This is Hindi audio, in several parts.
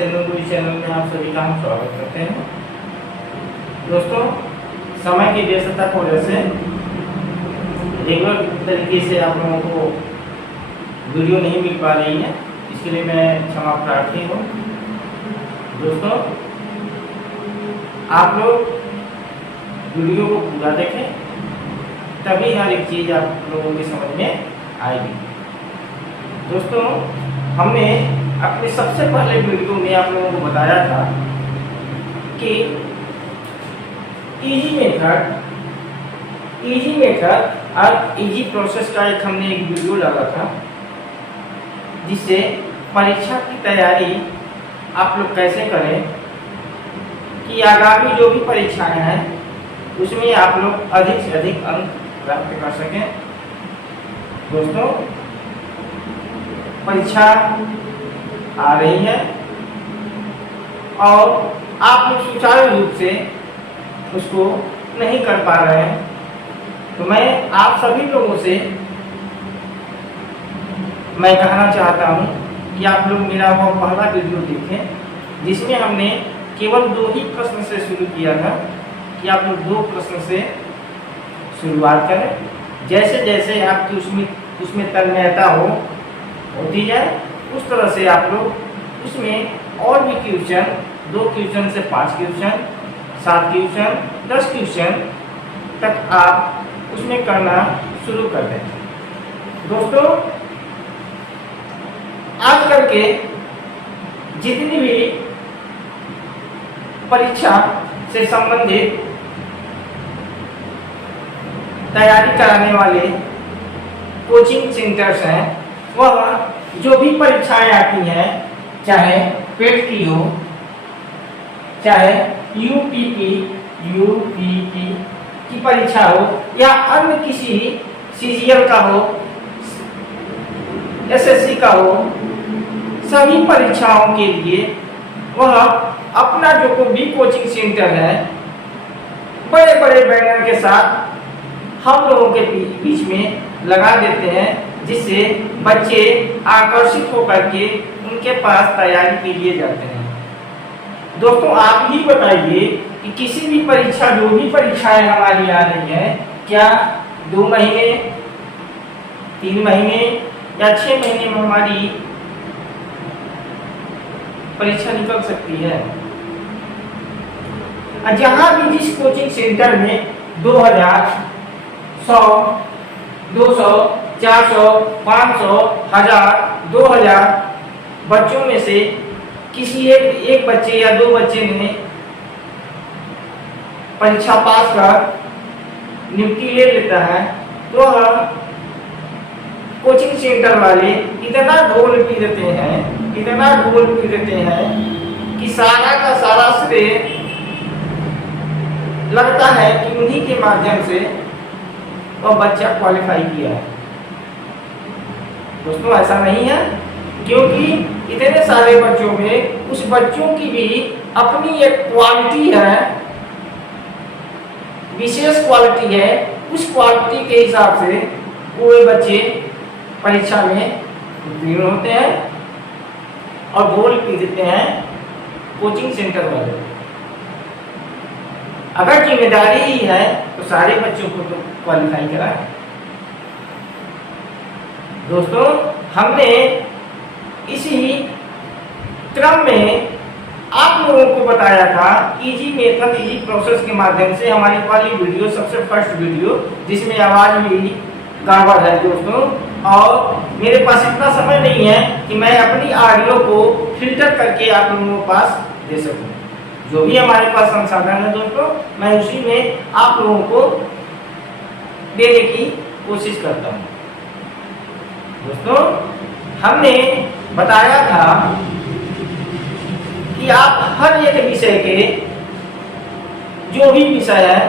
तेलुगु चैनल में आप सभी का हम स्वागत करते हैं। दोस्तों, समय की व्यस्तता की वजह से रेगुलर तरीके से आप लोगों को वीडियो नहीं मिल पा रही है, इसके लिए मैं क्षमा प्रार्थी हूँ। दोस्तों, आप लोग वीडियो को पूरा देखें, तभी हर एक चीज़ आप लोगों की समझ में आएगी। दोस्तों, हमने अपने सबसे पहले वीडियो में आप लोगों को बताया था कि इजी मेथड और इजी प्रोसेस का हमने एक वीडियो डाला था, जिससे परीक्षा की तैयारी आप लोग कैसे करें कि आगामी जो भी परीक्षाएं हैं उसमें आप लोग अधिक से अधिक अंक प्राप्त कर सकें। दोस्तों, परीक्षा आ रही है और आप लोग सुचारू रूप से उसको नहीं कर पा रहे हैं, तो मैं आप सभी लोगों से मैं कहना चाहता हूं कि आप लोग मेरा वो पहला वीडियो देखें, जिसमें हमने केवल 2 ही प्रश्न से शुरू किया था कि आप लोग 2 प्रश्न से शुरुआत करें। जैसे जैसे आपकी उसमें तन्मयता होती जाए, उस तरह से आप लोग उसमें और भी क्वेश्चन 2 क्वेश्चन से 5 क्वेश्चन, 7 क्वेश्चन, 10 क्वेश्चन तक आप उसमें करना शुरू कर दें। दोस्तों, आजकल के जितनी भी परीक्षा से संबंधित तैयारी कराने वाले कोचिंग सेंटर्स हैं, वह जो भी परीक्षाएं आती हैं, चाहे पेट की हो, चाहे यूपीपी की परीक्षा हो, या अन्य किसी सीजीएल का हो, एसएससी का हो, सभी परीक्षाओं के लिए वह अपना जो भी कोचिंग सेंटर है, बड़े बड़े बैनर के साथ हम लोगों के बीच में लगा देते हैं, जिससे बच्चे आकर्षित होकर के उनके पास तैयारी के लिए जाते हैं। दोस्तों, आप ही बताइए कि किसी भी परीक्षा, जो भी परीक्षाएं हमारी आ रही है, क्या 2 महीने, 3 महीने या 6 महीने में हमारी परीक्षा निकल सकती है? जहां भी जिस कोचिंग सेंटर में 2000, 100, 200, 400, 500, 1000, 2000 बच्चों में से किसी एक बच्चे या 2 बच्चे ने परीक्षा पास कर नियुक्ति ले लेता है, तो कोचिंग सेंटर वाले इतना ढोल पी देते हैं कि सारा का सारा श्रेय लगता है कि उन्हीं के माध्यम से वह बच्चा क्वालिफाई किया है। दोस्तों, ऐसा नहीं है, क्योंकि इतने सारे बच्चों में उस बच्चों की भी अपनी एक क्वालिटी है, विशेष क्वालिटी है। उस क्वालिटी के हिसाब से वो बच्चे परीक्षा में उत्तीर्ण होते हैं और गोल पी देते हैं कोचिंग सेंटर वाले। अगर जिम्मेदारी ही है तो सारे बच्चों को तो क्वालिफाई कराएं। दोस्तों, हमने इसी क्रम में आप लोगों को बताया था इजी मेथड, इजी प्रोसेस के माध्यम से हमारी पहली वीडियो, सबसे फर्स्ट वीडियो, जिसमें आवाज भी गड़बड़ है दोस्तों, और मेरे पास इतना समय नहीं है कि मैं अपनी ऑडियो को फिल्टर करके आप लोगों के पास दे सकूं। जो भी हमारे पास संसाधन है दोस्तों, मैं उसी में आप लोगों को देने की कोशिश करता हूं। दोस्तों, हमने बताया था कि आप हर एक विषय के, जो भी विषय है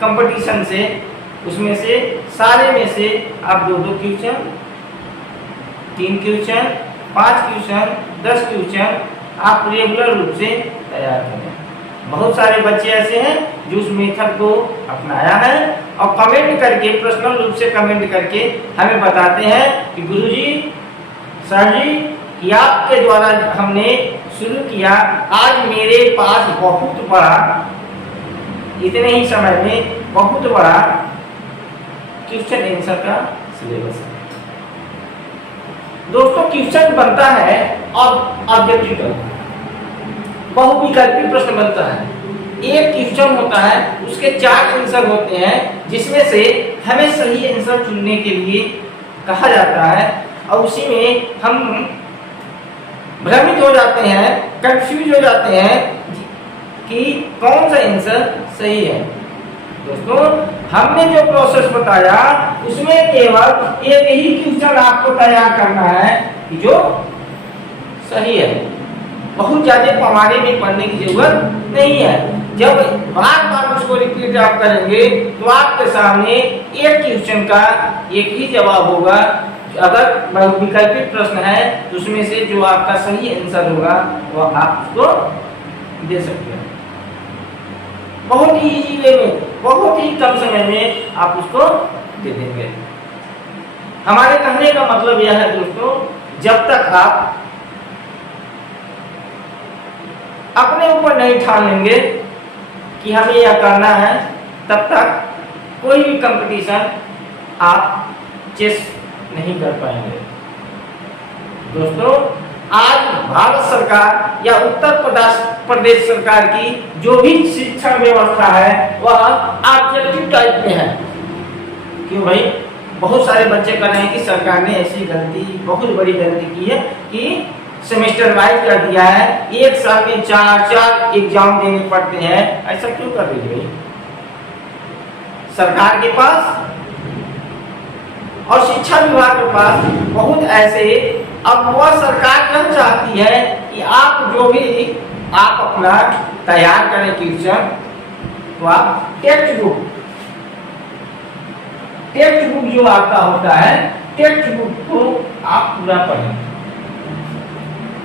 कंपटीशन से, उसमें से सारे में से आप 2-2 क्वेश्चन, 3 क्वेश्चन, 5 क्वेश्चन, 10 क्वेश्चन आप रेगुलर रूप से तैयार करें। बहुत सारे बच्चे ऐसे हैं जो उस मेथड को अपनाया है और कमेंट करके, पर्सनल रूप से कमेंट करके हमें बताते हैं कि गुरुजी, सर जी, कि आपके द्वारा हमने शुरू किया। आज मेरे पास बहुत बड़ा, इतने ही समय में बहुत बड़ा क्वेश्चन आंसर का सिलेबस है। दोस्तों क्वेश्चन बनता है और ऑब्जेक्टिव बहुविकल्पी प्रश्न बनता है। एक क्वेश्चन होता है, उसके 4 आंसर होते हैं, जिसमें से हमें सही आंसर चुनने के लिए कहा जाता है और उसी में हम भ्रमित हो जाते हैं, कंफ्यूज हो जाते हैं कि कौन सा आंसर सही है। दोस्तों हमने जो प्रोसेस बताया उसमें केवल एक ही क्वेश्चन आपको तैयार करना है कि जो सही है। बहुत ज्यादा पवाड़े में पढ़ने की जरूरत नहीं है। जब बार बार उसको रिपीट आप करेंगे तो आपके सामने एक क्वेश्चन का एक ही जवाब होगा। अगर बहुविकल्पित प्रश्न है तो उसमें से जो आपका सही आंसर होगा वो आप उसको दे सकते हैं। बहुत ही इजी वे में, बहुत ही कम समय में आप उसको दे देंगे। हमारे कहने का मतलब यह है दोस्तों, जब तक आप अपने ऊपर नहीं ठान लेंगे कि हमें यह करना है, तब तक कोई भी कंपटीशन आप चेस नहीं कर पाएंगे। दोस्तों आज भारत सरकार या उत्तर प्रदेश सरकार की जो भी शिक्षा व्यवस्था है वह ऑब्जेक्टिव टाइप में है। क्यों भाई? बहुत सारे बच्चे कर रहे हैं कि सरकार ने ऐसी गलती, बहुत बड़ी गलती की है कि सेमेस्टर वाइज कर दिया है, एक साल में 4 एग्जाम देने पड़ते हैं। ऐसा क्यों कर रही है सरकार के पास और शिक्षा विभाग के पास? बहुत ऐसे, अब वह सरकार यह चाहती है कि आप जो भी आप अपना तैयार करें क्वेश्चन, तो आप टेक्स्ट बुक जो आपका होता है, टेक्स्ट बुक को आप पूरा पढ़ें।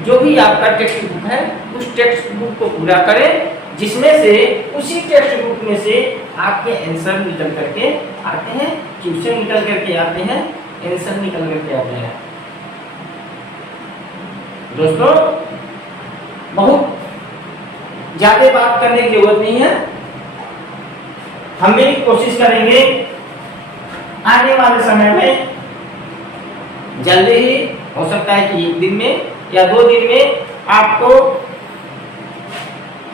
जो भी आपका टेक्स्ट बुक है उस टेक्स्ट बुक को पूरा करें, जिसमें से उसी टेक्स्ट बुक में से आपके आंसर निकल करके आते हैं, क्वेश्चन निकल करके आते हैं, आंसर निकल करके आते हैं। दोस्तों बहुत ज्यादा बात करने की जरूरत नहीं है। हम भी कोशिश करेंगे आने वाले समय में, जल्दी ही हो सकता है कि 1 दिन में या 2 दिन में आपको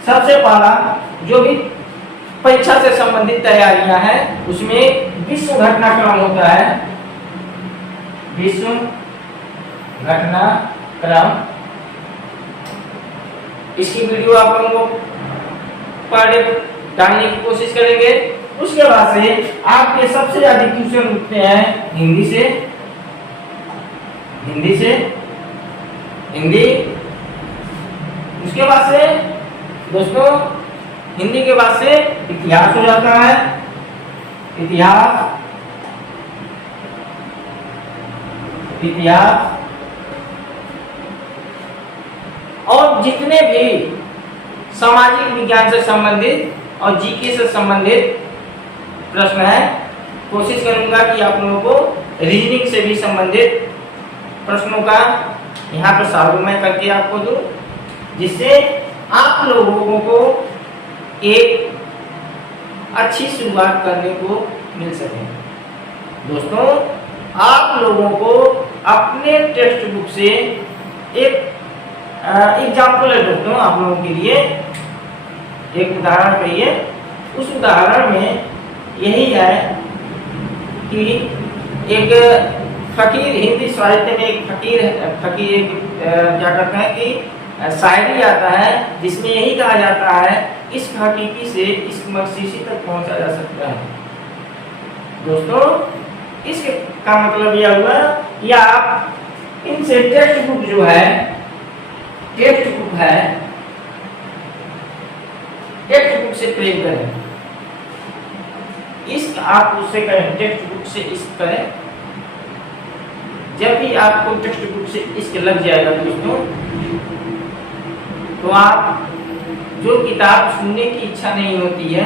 सबसे पहला जो भी परीक्षा से संबंधित तैयारियां हैं उसमें विश्व घटनाक्रम होता है, विश्व घटनाक्रम, इसकी वीडियो आप लोगों को पर डालने की कोशिश करेंगे। उसके बाद से आपके सबसे ज्यादा क्वेश्चन उठते हैं हिंदी से, हिंदी। उसके बाद से दोस्तों हिंदी के बाद से इतिहास हो जाता है, इतिहास और जितने भी सामाजिक विज्ञान से संबंधित और जीके से संबंधित प्रश्न है, कोशिश करूंगा कि आप लोगों को रीजनिंग से भी संबंधित प्रश्नों का यहाँ पर सॉल्व मैं करके आपको दूं, जिससे आप लोगों को एक अच्छी शुरुआत करने को मिल सके। दोस्तों आप लोगों को अपने टेक्स्ट बुक से एक एग्जाम्पल है दोस्तों, आप लोगों के लिए एक उदाहरण कहिए। उस उदाहरण में यही है कि एक फकीर, हिंदी साहित्य में एक फकीर क्या करते हैं कि शायरी आता है, जिसमें यही कहा जाता है इस हकीकी से इस मखशीशी तक पहुंचा जा सकता है। दोस्तों इसका मतलब यह हुआ कि आप इनसे टेक्स्ट बुक जो है, टेक्स्ट बुक से प्रेम करें, इस आप उससे करें, टेक्स्ट बुक से इश्क करें। जब भी आपको टेक्स्ट बुक से इश्क लग जाएगा दोस्तों, तो आप जो किताब सुनने की इच्छा नहीं होती है,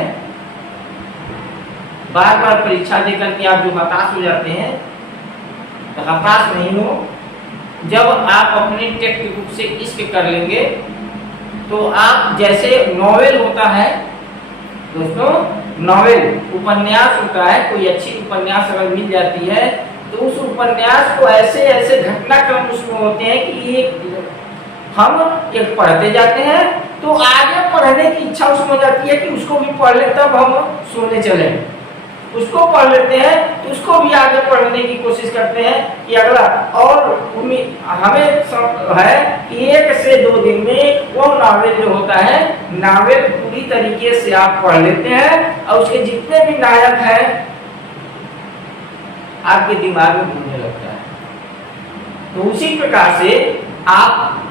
बार बार परीक्षा देकर के आप जो हताश हो जाते हैं, तो हताश नहीं हो। जब आप अपने टेक्स्ट बुक से इश्क कर लेंगे तो आप जैसे नॉवेल होता है दोस्तों, नॉवेल उपन्यास होता है, कोई अच्छी उपन्यास अगर मिल जाती है तो उस उपन्यास को ऐसे ऐसे घटनाक्रम उसमें होते हैं कि ये हम एक पढ़ते जाते हैं तो आगे पढ़ने की इच्छा उसमें हो जाती है कि उसको भी पढ़ ले, तब हम सोने चले। उसको पढ़ लेते हैं तो उसको भी आगे पढ़ने की कोशिश करते हैं कि अगला, और हमें है कि 1 से 2 दिन में वो नावल जो होता है, नावल पूरी तरीके से आप पढ़ लेते हैं और उसके जितने भी नायक हैं आपके दिमाग में घूमने लगता है। तो उसी प्रकार से आप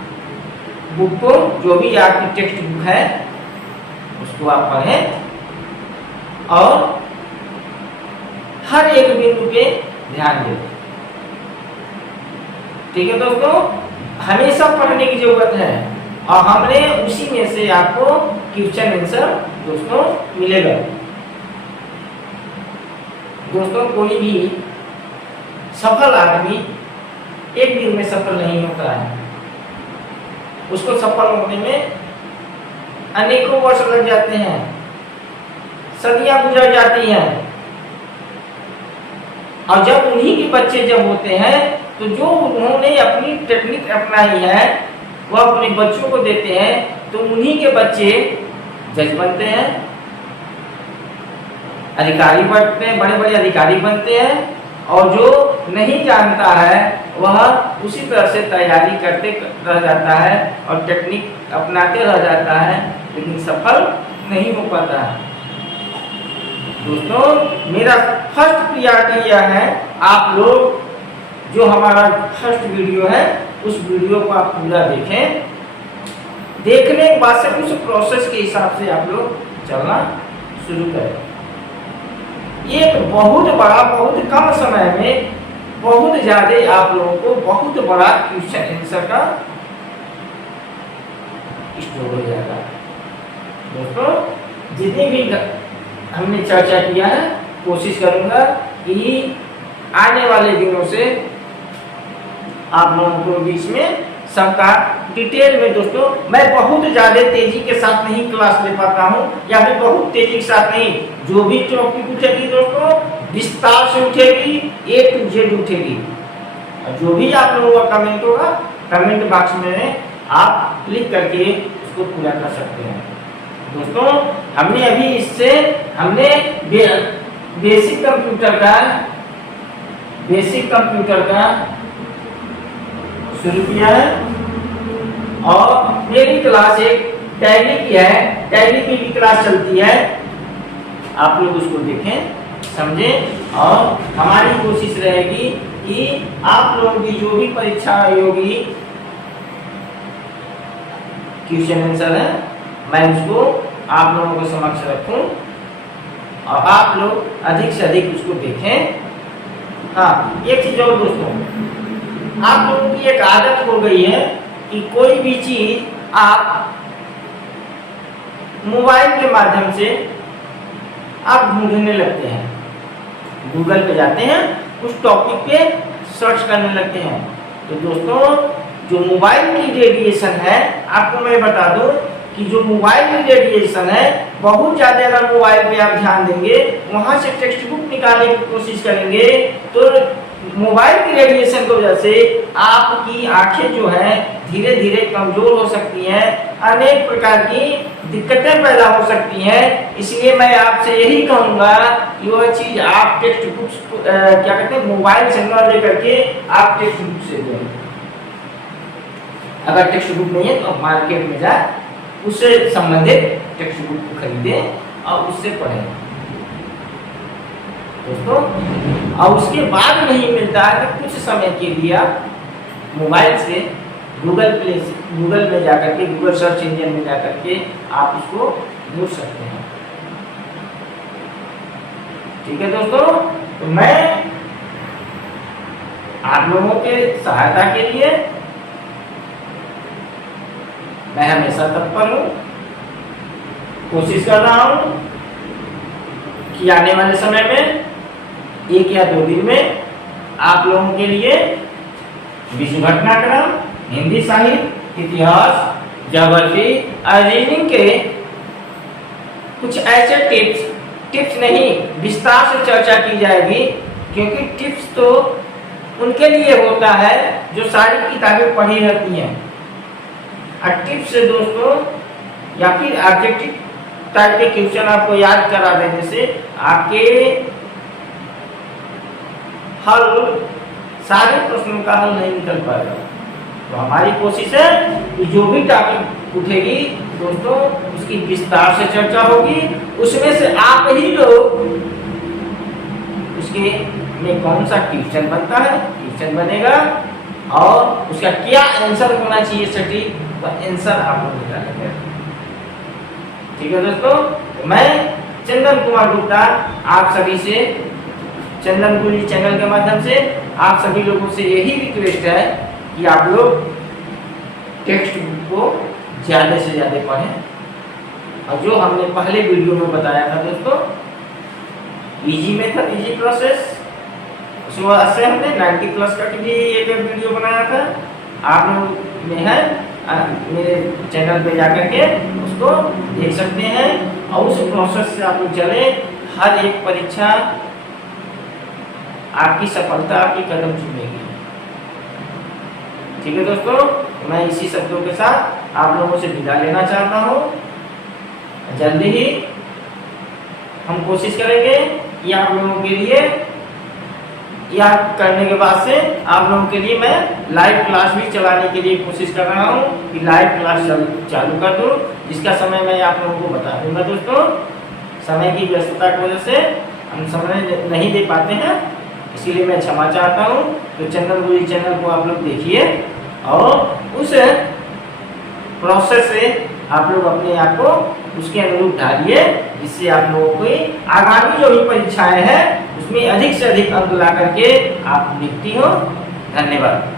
बुक को, जो भी आपकी टेक्स्ट बुक है उसको आप पढ़ें और हर एक बिंदु पे ध्यान दें। ठीक है दोस्तों, हमेशा पढ़ने की जरूरत है और हमने उसी में से आपको क्वेश्चन आंसर दोस्तों मिलेगा। दोस्तों, कोई भी सफल आदमी एक दिन में सफल नहीं होता है, उसको सफल होने में अनेकों वर्ष लग जाते हैं, सदियां गुजर जाती हैं। और जब उन्हीं के बच्चे जब होते हैं तो जो उन्होंने अपनी टेक्निक अपनाई है वह अपने बच्चों को देते हैं, तो उन्हीं के बच्चे जज बनते हैं, अधिकारी बनते हैं, बड़े बड़े अधिकारी बनते हैं। और जो नहीं जानता है वह उसी तरह से तैयारी करते रह जाता है और टेक्निक अपनाते रह जाता है, लेकिन सफल नहीं हो पाता है। दोस्तों, मेरा फर्स्ट प्रायोरिटी यह है, आप लोग जो हमारा फर्स्ट वीडियो है उस वीडियो को आप पूरा देखें। देखने के बाद से उस प्रोसेस के हिसाब से आप लोग चलना शुरू करें। एक बहुत बड़ा, बहुत कम समय में बहुत ज्यादा आप लोगों को बहुत बड़ा क्वेश्चन आंसर का स्टोर हो जाएगा। दोस्तों, जितनी भी हमने चर्चा किया है, कोशिश करूंगा कि आने वाले दिनों से आप लोगों को बीच में सबका डिटेल में, दोस्तों मैं बहुत ज़्यादा तेजी के साथ नहीं क्लास ले पाता हूँ, या फिर बहुत तेजी के साथ नहीं, जो भी टॉपिक उठेगी दोस्तों विस्तार से उठेगी, A to Z उठेगी। और जो भी आप लोगों का कमेंट होगा कमेंट बॉक्स में आप लिख करके उसको पूरा कर सकते हैं। दोस्तों, हमने अभी इससे बेसिक कंप्यूटर का शुरू किया है और मेरी क्लास एक टैली की है, टैली की भी क्लास चलती है। आप लोग उसको देखें, समझें और हमारी कोशिश रहेगी कि आप लोगों की जो भी परीक्षा होगी, क्वेश्चन आंसर है, मैं उसको आप लोगों के समक्ष रखूं और आप लोग अधिक से अधिक उसको देखें। हाँ, एक चीज और दोस्तों, आप लोगों की एक आदत हो गई है कि कोई भी चीज आप मोबाइल के माध्यम से आप ढूंढने लगते हैं, गूगल पे जाते हैं, उस टॉपिक पे सर्च करने लगते हैं। तो दोस्तों, जो मोबाइल की रेडिएशन है, आपको मैं बता दूं कि जो मोबाइल की रेडिएशन है, बहुत ज़्यादा अगर मोबाइल पे आप ध्यान देंगे, वहाँ से टेक्स्ट बुक निकालने की कोशिश करेंगे, तो मोबाइल की रेडिएशन की वजह से आपकी आंखें जो है धीरे धीरे कमजोर हो सकती हैं, अनेक प्रकार की दिक्कतें पैदा हो सकती हैं। इसलिए मैं आपसे यही कहूँगा कि वह चीज़ आप टेक्स्ट बुक क्या कहते हैं, मोबाइल से न लेकर के आप टेक्स्ट बुक से दें। अगर टेक्स्ट बुक नहीं है तो मार्केट में जाए, उससे संबंधित टेक्स्ट बुक को खरीदें और उससे पढ़ें दोस्तों। और उसके बाद नहीं मिलता है तो कुछ समय के लिए आप मोबाइल से गूगल में जाकर के, गूगल सर्च इंजन में जाकर के आप उसको ढूंढ सकते हैं। ठीक है दोस्तों, तो मैं आप लोगों के सहायता के लिए मैं हमेशा तत्पर हूँ, कोशिश कर रहा हूँ कि आने वाले समय में 1 या 2 दिन में आप लोगों के लिए विश्व घटनाक्रम, हिंदी साहित्य, इतिहास, जबकि रीजनिंग के कुछ ऐसे टिप्स नहीं विस्तार से चर्चा की जाएगी, क्योंकि टिप्स तो उनके लिए होता है जो सारी किताबें पढ़ी रहती हैं। और टिप्स से दोस्तों या फिर ऑब्जेक्टिव टाइप के क्वेश्चन आपको याद करा देने से आपके हल सारे प्रश्नों का हल नहीं निकल पाएगा। तो हमारी कोशिश है कि जो भी टॉपिक उठेगी दोस्तों उसकी विस्तार से चर्चा होगी, उसमें से आप ही लोग उसके में कौन सा क्वेश्चन बनता है, क्वेश्चन बनेगा और उसका क्या आंसर होना चाहिए सटीक, तो आंसर आप लोग निकालेंगे। ठीक है दोस्तों, तो मैं चंदन कुमार गुप्ता आप सभी से चंदन गुरु चैनल के माध्यम से आप सभी लोगों से यही रिक्वेस्ट है कि आप लोग टेक्स्ट बुक को ज़्यादा से ज़्यादा पढ़ें। और जो हमने पहले वीडियो में बताया था दोस्तों इजी मेथड इजी प्रोसेस, उसमें से हमने 90+ का भी एक वीडियो बनाया था, आप लोग में है मेरे चैनल पे जाकर के उसको देख सकते हैं। और उस प्रोसेस से आप लोग चले, हर एक परीक्षा आपकी सफलता आपकी कदम चूमेगी। ठीक है दोस्तों, मैं इसी शब्दों के साथ आप लोगों से विदा लेना चाहता हूँ। जल्दी ही हम कोशिश करेंगे कि आप लोगों के लिए याद करने के बाद से आप लोगों के लिए मैं लाइव क्लास भी चलाने के लिए कोशिश कर रहा हूँ कि लाइव क्लास चालू कर दूँ, जिसका समय मैं आप लोगों को बता दूंगा। दोस्तों समय की व्यस्तता की वजह से हम समय नहीं दे पाते हैं, इसीलिए मैं क्षमा चाहता हूँ। तो चंदन गुरु चैनल को आप लोग देखिए और उस प्रोसेस से आप लोग अपने आप को उसके अनुरूप ढालिए, जिससे आप लोगों को आगामी जो भी परीक्षाएं हैं उसमें अधिक से अधिक अंक ला करके आप लिखती हो। धन्यवाद।